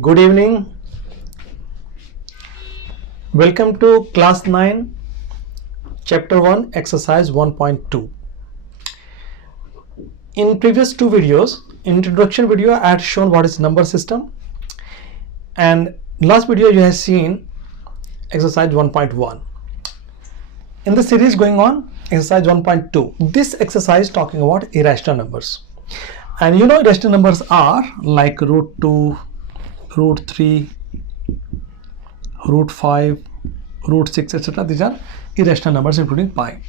Good evening. Welcome to class 9, chapter 1, exercise 1.2. In previous two videos, introduction video, I had shown what is number system, and last video you have seen exercise 1.1. In the series going on, exercise 1.2, this exercise talking about irrational numbers. And you know irrational numbers are like root 2, root 3, root 5, root 6, etc. These are irrational numbers including pi.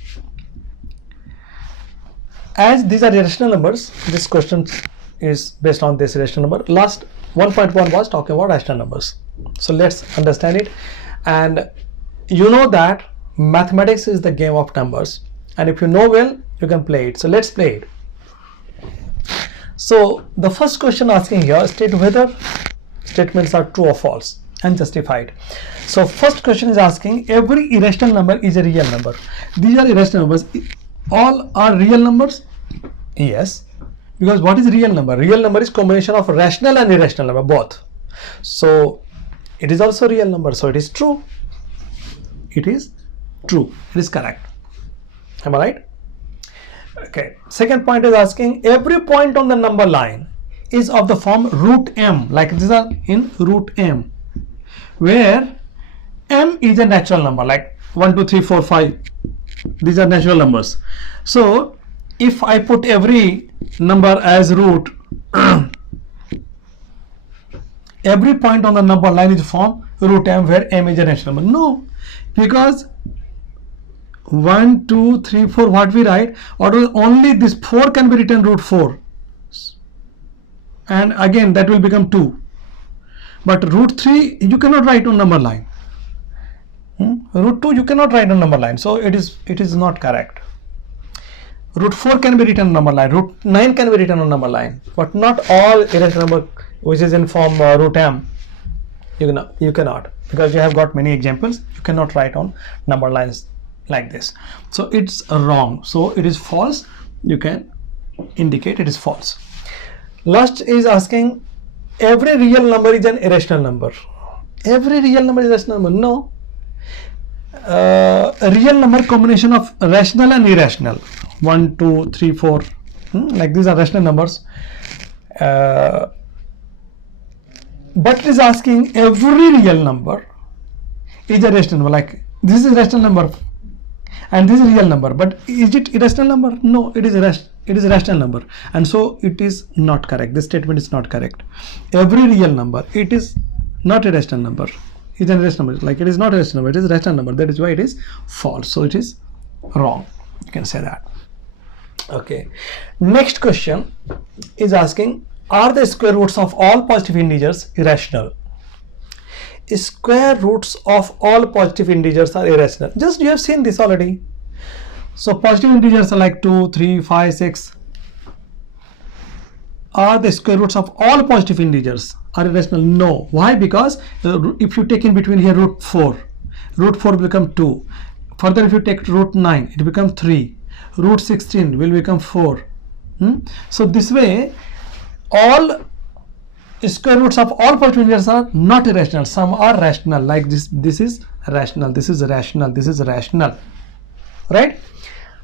As these are irrational numbers, this question is based on this irrational number. Last 1.1 was talking about rational numbers. So let's understand it. And you know that mathematics is the game of numbers. And if you know well, you can play it. So let's play it. So the first question asking here, state whether statements are true or false and justified. So first question is asking, every irrational number is a real number. These are irrational numbers. All are real numbers? Yes. Because what is real number? Real number is combination of rational and irrational number, both. So it is also real number. So it is true. It is true. It is correct. Am I right? Okay. Second point is asking, every point on the number line is of the form root m, like these are in root m, where m is a natural number, like 1, 2, 3, 4, 5. These are natural numbers. So if I put every number as root, every point on the number line is form root m, where m is a natural number. No, because 1, 2, 3, 4, what we write, or only this 4 can be written root 4, and again that will become 2. But root 3 you cannot write on number line. Root 2 you cannot write on number line, so it is not correct. Root 4 can be written on number line, root 9 can be written on number line, but not all irrational number which is in form root m. You cannot, because you have got many examples. You cannot write on number lines like this. So it's wrong. So it is false. You can indicate it is false. Last is asking, every real number is an irrational number. Every real number is a rational number. No. A real number combination of rational and irrational. 1, 2, 3, 4. Like these are rational numbers. But it is asking, every real number is a rational number. Like this is a rational number and this is a real number, but is it irrational number? No, it is a rational number, and so it is not correct. This statement is not correct. Every real number, it is not a rational number. It is a rational number. Like it is not a rational number, it is a rational number. That is why it is false. So it is wrong. You can say that. Okay. Next question is asking, are the square roots of all positive integers irrational? Square roots of all positive integers are irrational. Just you have seen this already. So positive integers are like 2, 3, 5, 6. Are the square roots of all positive integers are irrational? No. Why? Because if you take in between here root 4 will become 2. Further, if you take root 9, it becomes 3. Root 16 will become 4. So this way, all square roots of all positive integers are not irrational. Some are rational, like this is rational, this is rational, this is rational, right?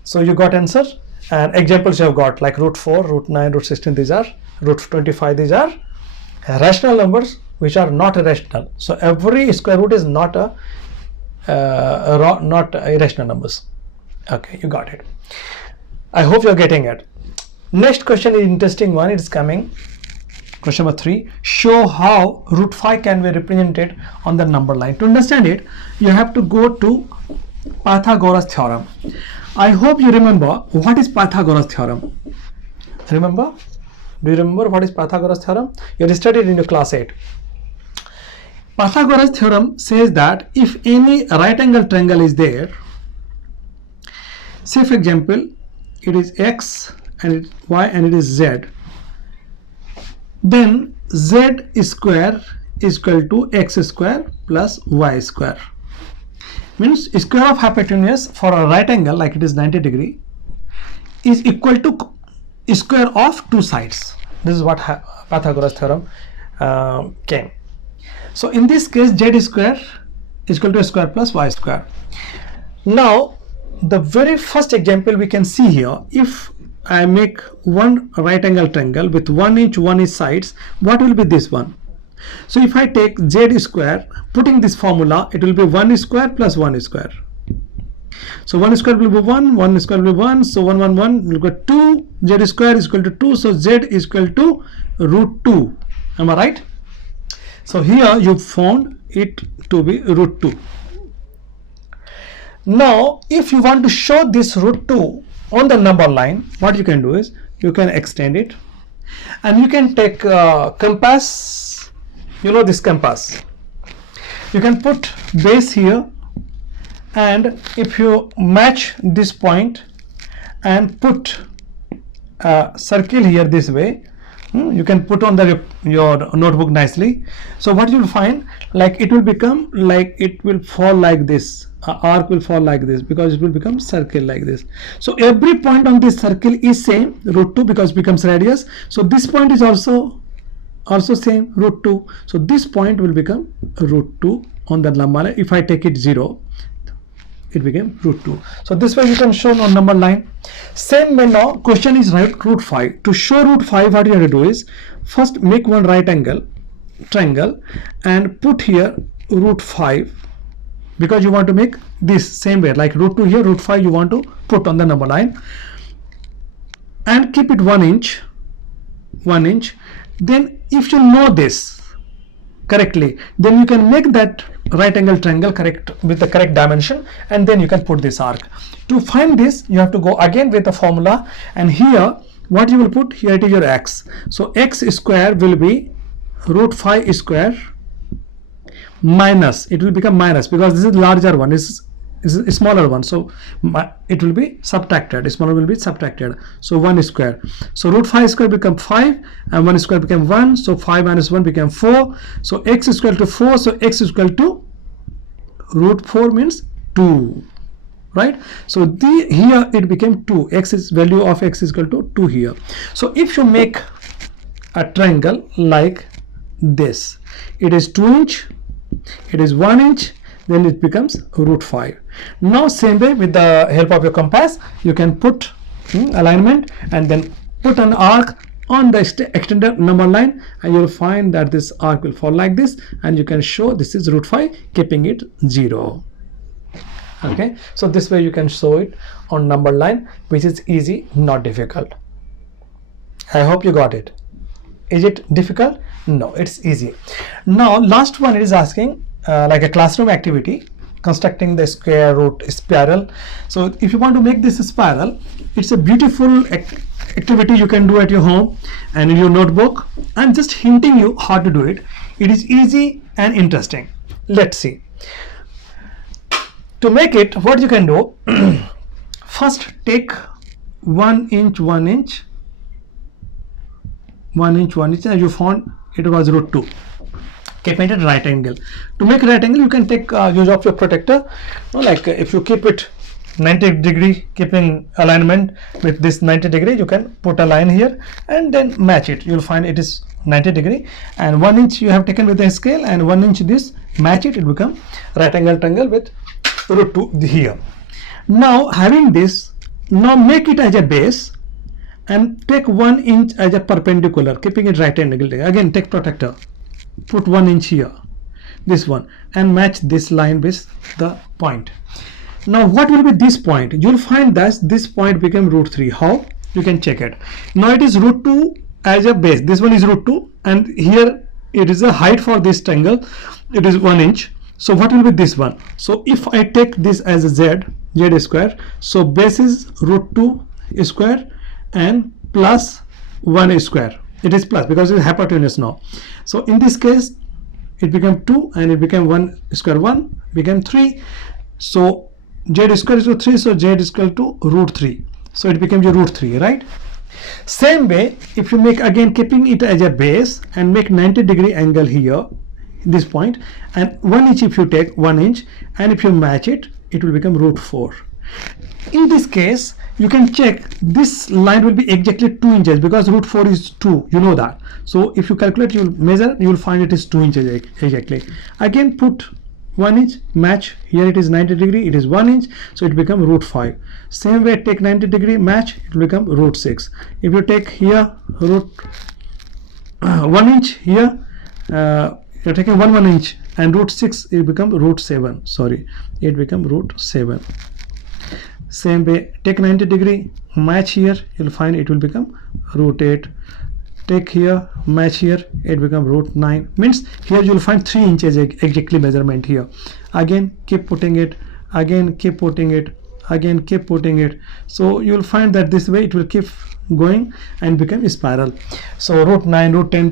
So you got answer, and examples you have got like root 4, root 9, root 16, these are root 25, these are rational numbers which are not irrational. So every square root is not not irrational numbers. Okay, you got it. I hope you are getting it. Next question is interesting one. It is coming. Question number 3, show how root 5 can be represented on the number line. To understand it, you have to go to Pythagoras theorem. I hope you remember what is Pythagoras theorem. Remember? Do you remember what is Pythagoras theorem? You have studied in your class 8. Pythagoras theorem says that if any right angle triangle is there, say for example, it is x and it y and it is z, then z square is equal to x square plus y square. Means square of hypotenuse for a right angle, like it is 90 degree, is equal to square of two sides. This is what Pythagoras theorem came. So in this case, z square is equal to a square plus y square. Now the very first example we can see here, if I make one right angle triangle with 1 inch sides, what will be this one? So if I take z square, putting this formula, it will be 1 square plus 1 square. So 1 square will be 1, 1 square will be 1, so 1 1 1 will be 2, z square is equal to 2, so z is equal to root 2. Am I right? So here you found it to be root 2. Now if you want to show this root 2 on the number line, what you can do is you can extend it, and you can take compass. You know this compass, you can put base here, and if you match this point and put a circle here this way, you can put on your notebook nicely. So what you will find, like it will become like, it will fall like this, arc will fall like this, because it will become circle like this. So every point on this circle is same, root 2, because it becomes radius. So this point is also same, root 2. So this point will become root 2 on the number line. If I take it 0, it became root 2. So this way you can show on number line. Same way now, question is right root 5. To show root 5, what you have to do is first make one right angle triangle and put here root 5, because you want to make this same way, like root 2 here, root 5 you want to put on the number line, and keep it 1 inch. Then if you know this correctly, then you can make that right angle triangle correct with the correct dimension, and then you can put this arc. To find this, you have to go again with the formula, and here what you will put here, it is your x. So x square will be root 5 square minus, it will become minus because this is larger one, is a smaller one, so it will be subtracted, smaller will be subtracted, so 1 square. So root 5 square become 5 and 1 square became 1, so 5 minus 1 became 4, so x is equal to 4, so x is equal to root 4 means 2, right? So here it became 2, value of x is equal to 2 here. So if you make a triangle like this, it is 2 inch, it is 1 inch, then it becomes root 5. Now same way, with the help of your compass, you can put alignment and then put an arc on the extended number line, and you'll find that this arc will fall like this, and you can show this is root 5, keeping it 0. Okay, so this way you can show it on number line, which is easy, not difficult. I hope you got it. Is it difficult? No, it's easy. Now last one, it is asking like a classroom activity, constructing the square root spiral. So if you want to make this spiral, it's a beautiful activity you can do at your home and in your notebook. I'm just hinting you how to do it. It is easy and interesting. Let's see. To make it, what you can do, first take 1 inch, and you found it was root 2. Keeping it right angle. To make right angle, you can take use of your protractor. Like if you keep it 90 degree, keeping alignment with this 90 degree, you can put a line here and then match it. You'll find it is 90 degree, and 1 inch you have taken with the scale, and 1 inch this, match it, it become right angle triangle with root 2 here. Now having this, now make it as a base and take 1 inch as a perpendicular, keeping it right angle. Again take protractor, put 1 inch here, this one, and match this line with the point. Now what will be this point? You'll find that this point became root 3. How? You can check it. Now it is root 2 as a base. This one is root 2, and here it is a height for this triangle. It is 1 inch. So what will be this one? So if I take this as a z square, so base is root 2 square and plus 1 square. It is plus because it is hypotenuse now. So in this case, it became 2 and it became 1 square, 1 became 3. So z square is equal to 3, so z is equal to root 3. So it became your root 3, right? Same way, if you make, again keeping it as a base, and make 90 degree angle here, this point, and 1 inch if you take 1 inch, and if you match it, it will become root 4. In this case, you can check this line will be exactly 2 inches because root 4 is 2, you know that. So if you calculate, you'll measure, you'll find it is 2 inches exactly. Again put 1 inch, match, here it is 90 degree, it is 1 inch, so it become root 5. Same way, take 90 degree, match, it will become root 6. If you take here root 1 inch here, you're taking 1 inch, and root 6, it become root 7, sorry, it become root 7. Same way, take 90 degree, match here, you'll find it will become root 8. Take here, match here, it become root 9. Means here you'll find 3 inches exactly measurement here. Again keep putting it, again keep putting it, again keep putting it. So you'll find that this way it will keep going and become a spiral. So root 9, root 10,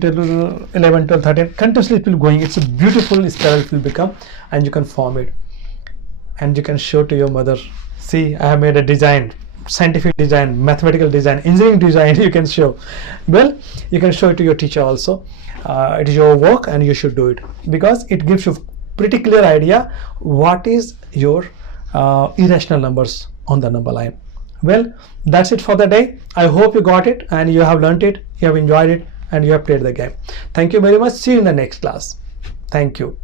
11, 12, 13, continuously it will going. It's a beautiful spiral it will become, and you can form it and you can show to your mother. See, I have made a design, scientific design, mathematical design, engineering design. You can show. Well, you can show it to your teacher also. It is your work and you should do it, because it gives you pretty clear idea what is your irrational numbers on the number line. Well, that's it for the day. I hope you got it and you have learned it, you have enjoyed it, and you have played the game. Thank you very much. See you in the next class. Thank you.